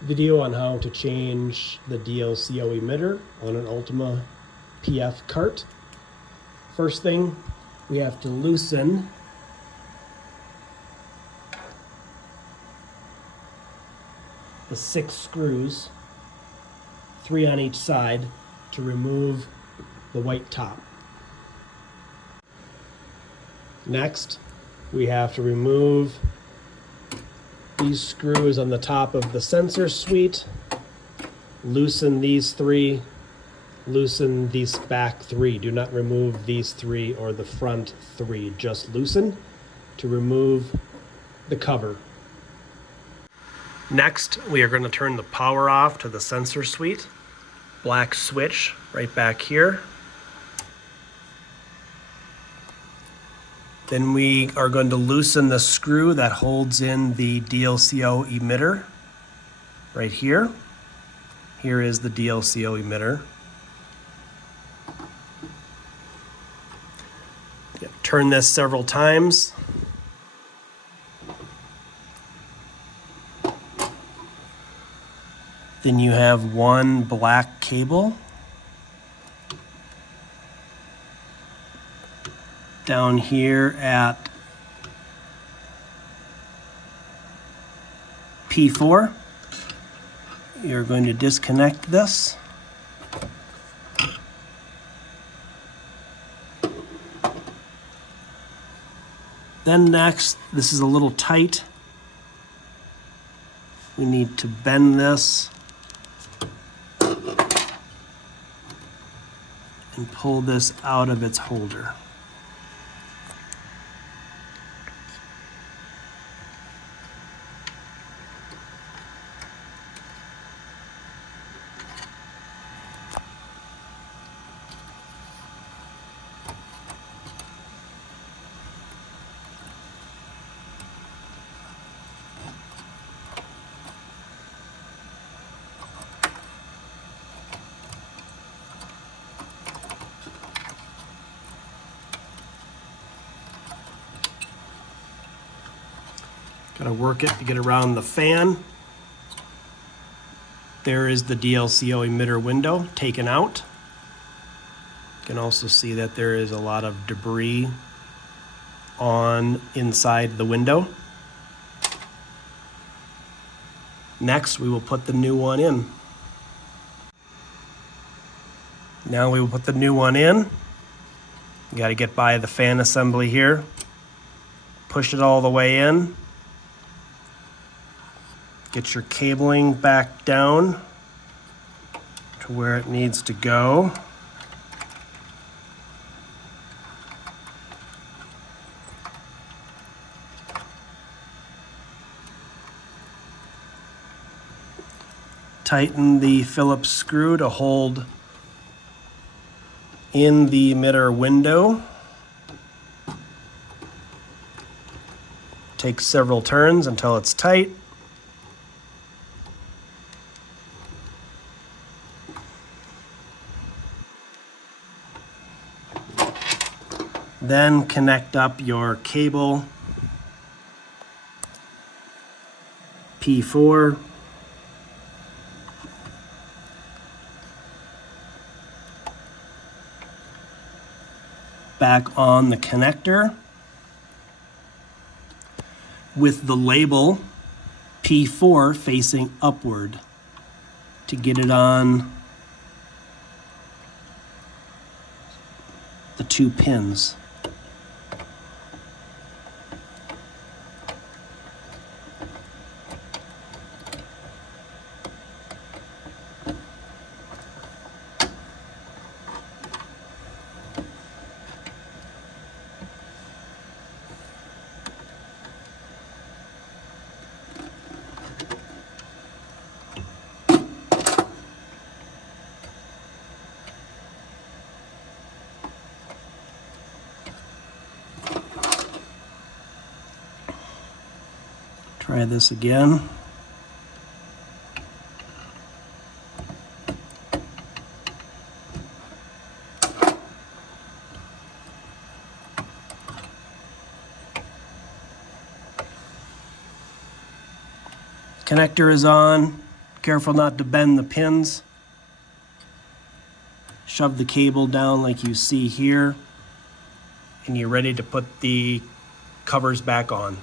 video on how to change the DLCO emitter on an Ultima PF cart. First thing, we have to loosen the 6 screws, 3 on each side, to remove the white top. Next, we have to remove these screws on the top of the sensor suite, loosen these 3, loosen these back 3. Do not remove these 3 or the front 3, just loosen to remove the cover. Next, we are going to turn the power off to the sensor suite. Black switch right back here. Then we are going to loosen the screw that holds in the DLCO emitter right here. Here is the DLCO emitter. Turn this several times. Then you have one black cable down here at P4. You're going to disconnect this. Then next, this is a little tight. We need to bend this and pull this out of its holder. Gotta work it to get around the fan. There is the DLCO emitter window taken out. You can also see that there is a lot of debris on inside the window. Next, we will put the new one in. Now we will put the new one in. You gotta get by the fan assembly here. Push it all the way in. Get your cabling back down to where it needs to go. Tighten the Phillips screw to hold in the emitter window. Take several turns until it's tight. Then connect up your cable P4 back on the connector with the label P4 facing upward to get it on the 2 pins. Try this again. Connector is on. Careful not to bend the pins. Shove the cable down like you see here, and you're ready to put the covers back on.